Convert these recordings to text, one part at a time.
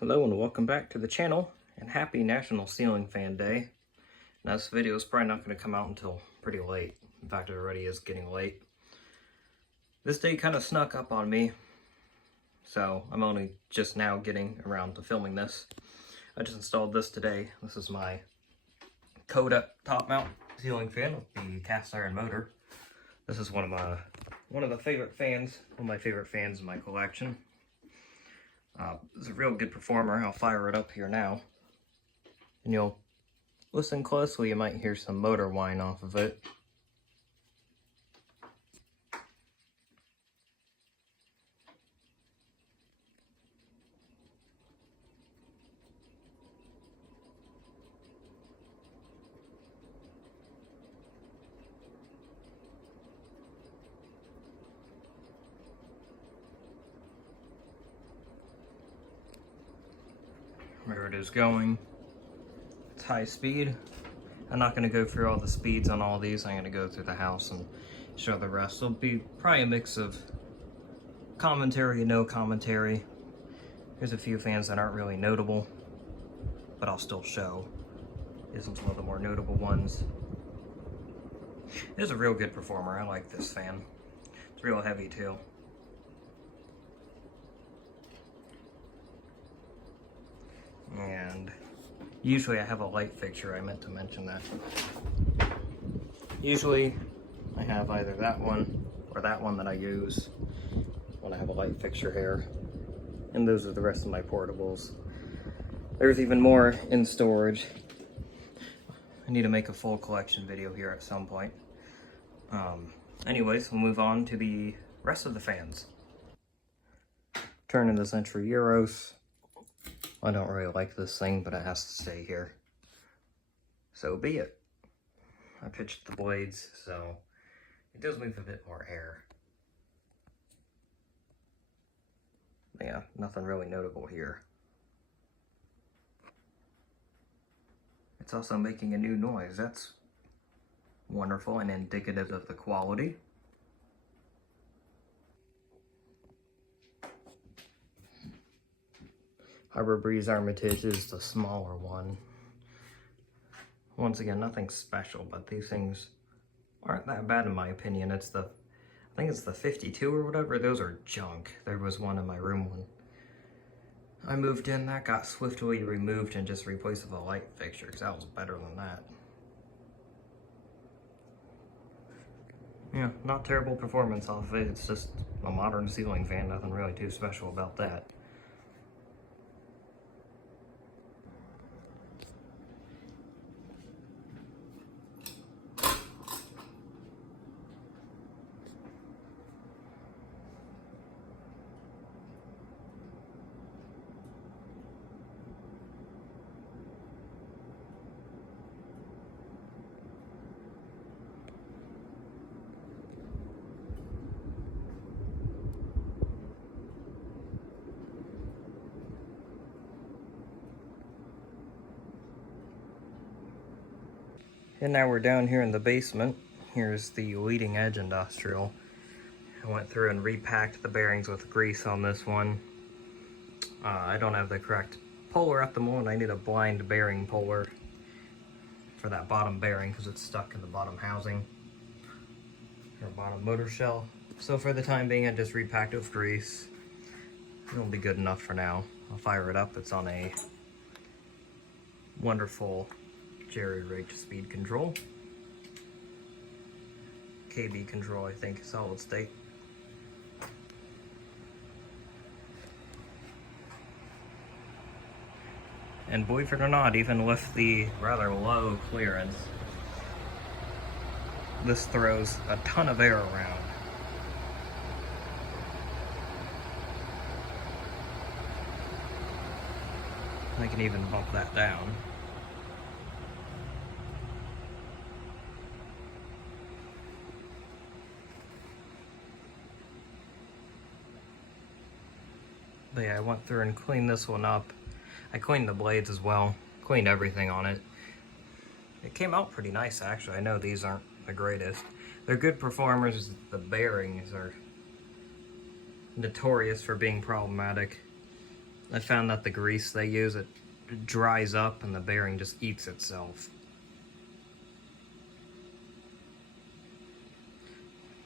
Hello and welcome back to the channel, and happy National Ceiling Fan Day. Now this video is probably not going to come out until pretty late. In fact, it already is getting late. This day kind of snuck up on me, so I'm only just now getting around to filming this. I just installed this today. This is my Coda top mount ceiling fan with the cast iron motor. This is one of my favorite fans, one of my favorite fans in my collection. It's a real good performer. I'll fire it up here now. And you'll listen closely, you might hear some motor whine off of it. Where it is going. It's high speed. I'm not going to go through all the speeds on all these. I'm going to go through the house and show the rest. It'll be probably a mix of commentary and no commentary. There's a few fans that aren't really notable, but I'll still show. These are one of the more notable ones. It is a real good performer. I like this fan. It's real heavy too. And usually I have a light fixture. I meant to mention that. Usually I have either that one or that one that I use when I have a light fixture here. And those are the rest of my portables. There's even more in storage. I need to make a full collection video here at some point. Anyways, we'll move on to the rest of the fans. Turn in the Century Euros. I don't really like this thing, but it has to stay here. So be it. I pitched the blades, so it does move a bit more air. Yeah, nothing really notable here. It's also making a new noise. That's wonderful and indicative of the quality. Harbor Breeze Armitage is the smaller one. Once again, nothing special, but these things aren't that bad in my opinion. I think it's the 52 or whatever. Those are junk. There was one in my room when I moved in. That got swiftly removed and just replaced with a light fixture, because that was better than that. Yeah, not terrible performance off of it. It's just a modern ceiling fan. Nothing really too special about that. And now we're down here in the basement. Here's the leading edge industrial. I went through and repacked the bearings with grease on this one. I don't have the correct puller at the moment. I need a blind bearing puller for that bottom bearing because it's stuck in the bottom housing or bottom motor shell. So for the time being, I just repacked it with grease. It'll be good enough for now. I'll fire it up. It's on a wonderful jerry-rigged speed control. KB control, I think, solid state. And believe it or not, even with the rather low clearance, this throws a ton of air around. I can even bump that down. But yeah, I went through and cleaned this one up. I cleaned the blades as well, cleaned everything on it. It came out pretty nice actually. I know these aren't the greatest. They're good performers. The bearings are notorious for being problematic. I found that the grease they use, it dries up and the bearing just eats itself.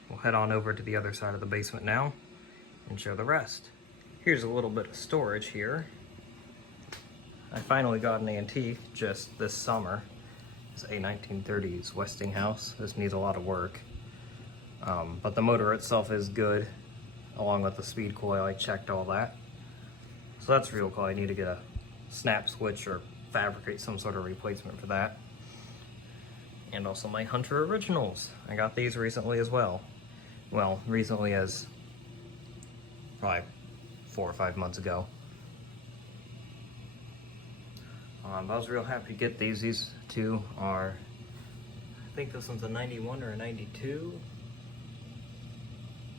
We'll head on over to the other side of the basement now and show the rest. Here's a little bit of storage here. I finally got an antique just this summer. It's a 1930s Westinghouse. This needs a lot of work. But the motor itself is good, along with the speed coil. I checked all that. So that's real cool. I need to get a snap switch or fabricate some sort of replacement for that. And also my Hunter Originals. I got these recently as well. Well, recently as probably 4 or 5 months ago. I was real happy to get these. These two are, I think this one's a 91 or a 92.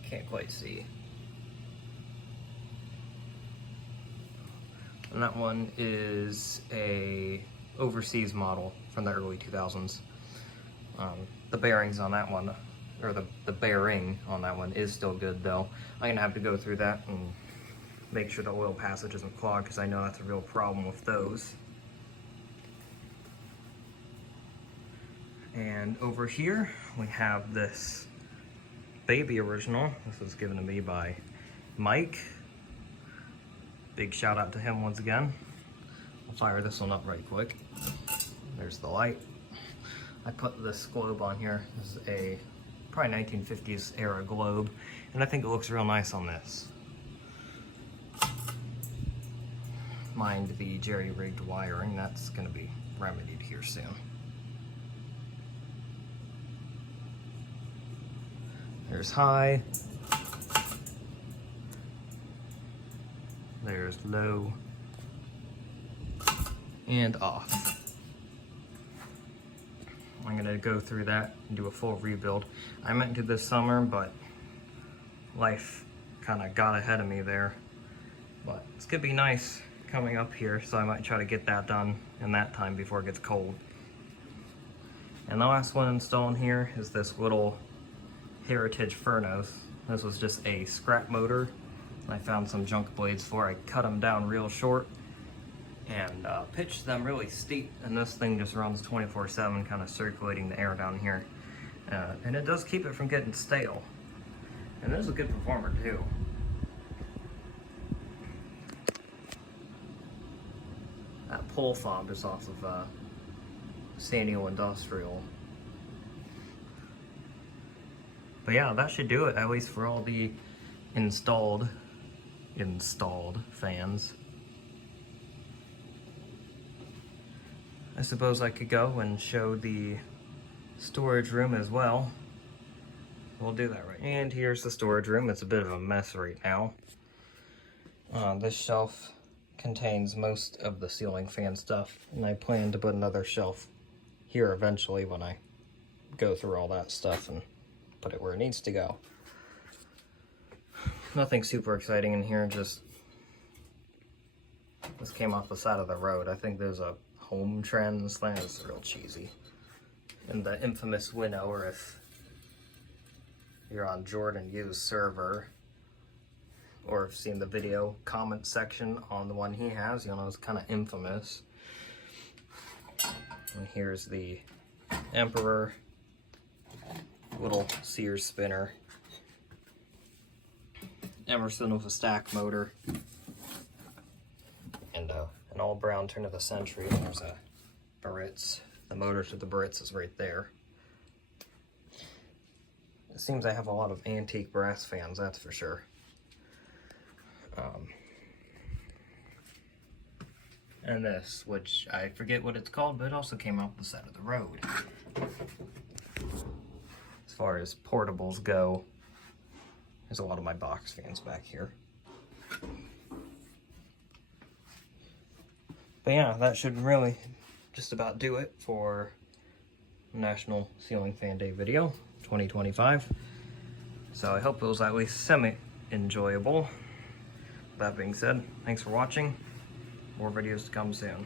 Can't quite see. And that one is a overseas model from the early 2000s. The bearings on that one, or the bearing on that one is still good though. I'm gonna have to go through that and make sure the oil passage isn't clogged, because I know that's a real problem with those. And over here we have this baby original. This was given to me by Mike. Big shout out to him once again. I'll fire this one up right quick. There's the light. I put this globe on here. This is a probably 1950s era globe, and I think it looks real nice on this. Mind the jerry-rigged wiring, that's going to be remedied here soon. There's high. There's low. And off. I'm gonna go through that and do a full rebuild. I meant to this summer, but life kind of got ahead of me there. But it's gonna be nice coming up here, so I might try to get that done in that time before it gets cold. And the last one installed here is this little Heritage Furnace. This was just a scrap motor I found some junk blades for. I cut them down real short and pitched them really steep, and this thing just runs 24/7, kind of circulating the air down here, and it does keep it from getting stale, and this is a good performer too. That pull fob is off of Sanyo Industrial. But yeah, that should do it, at least for all the installed fans. I suppose I could go and show the storage room as well. We'll do that right now. And here's the storage room. It's a bit of a mess right now. This shelf contains most of the ceiling fan stuff, and I plan to put another shelf here eventually when I go through all that stuff and put it where it needs to go. Nothing super exciting in here, just this came off the side of the road. I think there's a home trends thing. It's real cheesy. And the infamous winnow, if you're on Jordan U's server or have seen the video comment section on the one he has, you'll know it's kind of infamous. And here's the Emperor little Sears spinner. Emerson with a stack motor. And an all brown turn of the century. And there's a Barrett's. The motor to the Barrett's is right there. It seems I have a lot of antique brass fans, that's for sure. And this, which I forget what it's called, but it also came off the side of the road. As far as portables go, there's a lot of my box fans back here. But yeah, that should really just about do it for National Ceiling Fan Day video 2025. So I hope it was at least semi-enjoyable. That being said, thanks for watching. More videos to come soon.